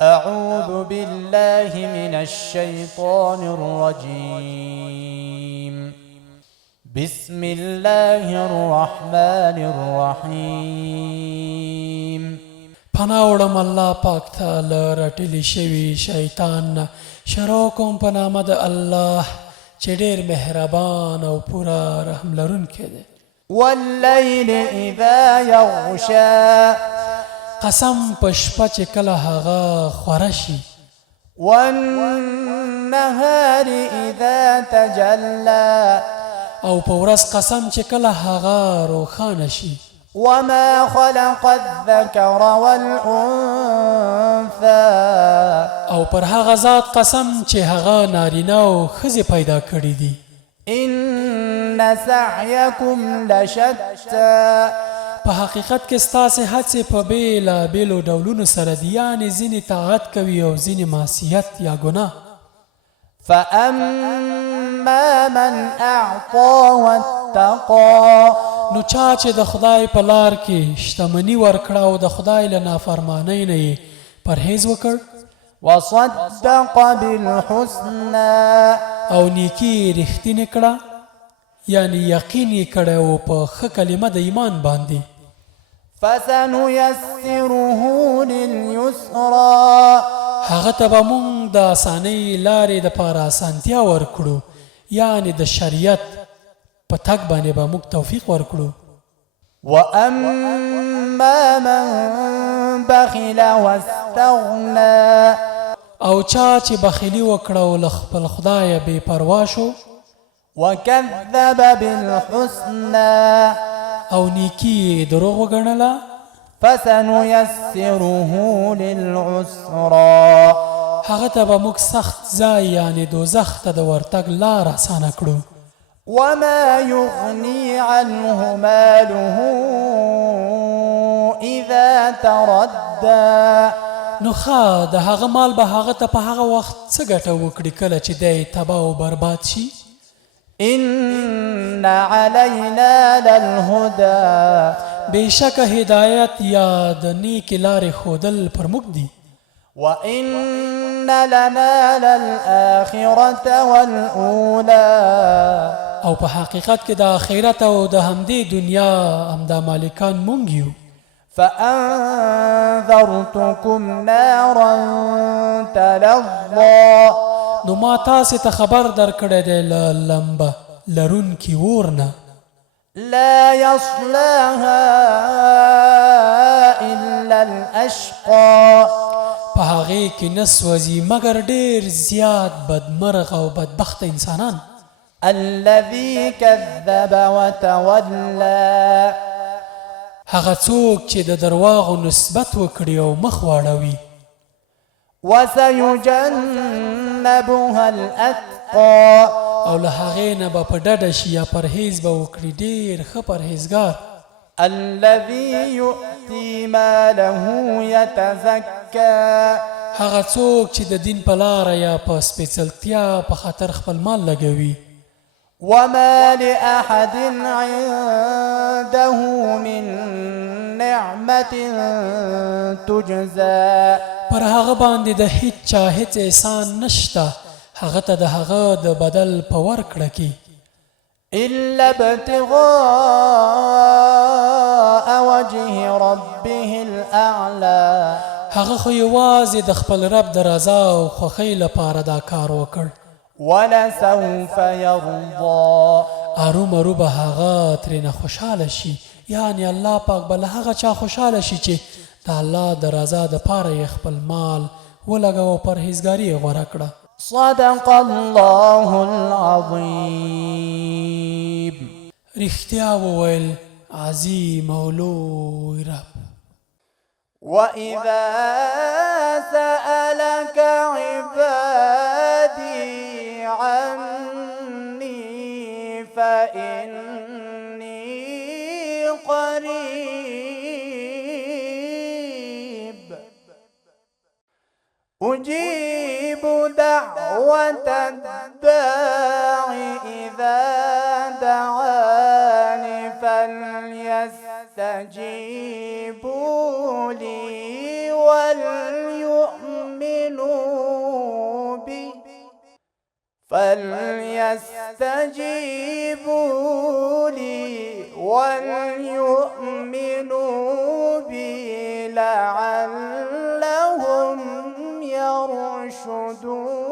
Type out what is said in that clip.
أعوذ بالله من الشيطان الرجيم بسم الله الرحمن الرحيم پناوړم الله پاک ته له رټلی شوي شیطان نه. شروع کوم په نامه د الله چې ډېر مهربان او پوره رحم لرونکی دی. والليل إذا يغشى قسم په شپه چې کله هغه خوره شي. والنهار إذا تجلى او په ورځ قسم چې کله هغه روښانه شي. وما خلق الذكر والأنثى او پر هغه ذات قسم چې هغه نارینه او ښځې پیدا کړي دي. إن سعيكم لشتى په حقیقت کې ستاسې هڅې په بېلابېلو ډولونو سره دي، یعنې ځینې طاعت کوي او ځینې معصیت یا ګناه. فأما من أعطى واتقى نو چا چې د خدای په لار کې شتمني ورکړه او د خدای له نافرمانۍ نه یې پرهیز وکړ، وصدق بالحسنى او نیکي یې رښتینې کړه، یعنې یقین یې کړی او په ښه کلمه د ایمان باندې. فسنيسره لليسرى هغه ته به موږ د اسانۍ لارې دپاره اسانتیا ورکړو، یعنې د شریعت په تګ باندې به موږ توفیق ورکړو. وأما من بخل واستغنى او چا چې بخیلي وکړه او له خپل خدایه بې پروا شو، وكذب بالحسنى او نیکي یې دروغ وګڼله، فسنيسره للعسرى هغه ته به موږ سخت ځای یعنې دوزخ ته د ورتګ لار اسانه کړو. وما يغني عنه ماله إذا تردى نو ښه د هغه مال به هغه ته په هغه وخت څه ګټه وکړي کله چې دی تباه او برباد شي. إن علينا للهدى بېشکه هدایت یا د نیکې لارې ښودل پر موږ دي. وإن لنا للآخرة والأولى او په حقیقت کې د آخرت او د همدې دنیا همدا مالکان مونږ یو. فأنذرتكم نارا تلظى نو ما تاسې ته خبر درکړی دی له لمبه لرونکي اور نه، لا يصلاها إلا الأشقى په هغې کې نه سوځي مګر ډېر زیات بدمرغه او بدبخته انسانان. الذي كذب وتولى هغه څوک چې د درواغو نسبت وکړي او مخ واړوي. وسيجنبها الأتقى او له هغې نه به په ډډه شي یا پرهیز به وکړي ډېر ښه پرهیزګار. الذي يؤتي ماله يتزكى هغه څوک چې د دین په لاره یا په سپېڅلتیا په خاطر خپل مال لګوي. وما لأحد عنده من نعمة تجزى پر هغه باندې د هیڅ چا هیڅ احسان نشته هغه ته د هغه د بدل په ورکړه کې، إلا ابتغاء وجه ربه الأعلى هغه خو یوازې د خپل رب د رضا او خوښۍ لپاره دا کار وکړ. ولسوف يرضى ارومرو به هغه ترېنه خوشحاله شي، یعنې الله پاک به له هغه چا خوشحاله شي چې د الله د رضا دپاره یې خپل مال ولګوه او پرهیزګاري یې غوره کړه. صدق الله العظيم. رښتیا وویل عظیم او لوی رب. وإذا سألك عبادي عني فإني قريب أجيب دعوة الداع إذا دعاني فليستجيبوا لي وليؤمنوا فليستجيبوا لي وليؤمنوا بي لعلهم يرشدون.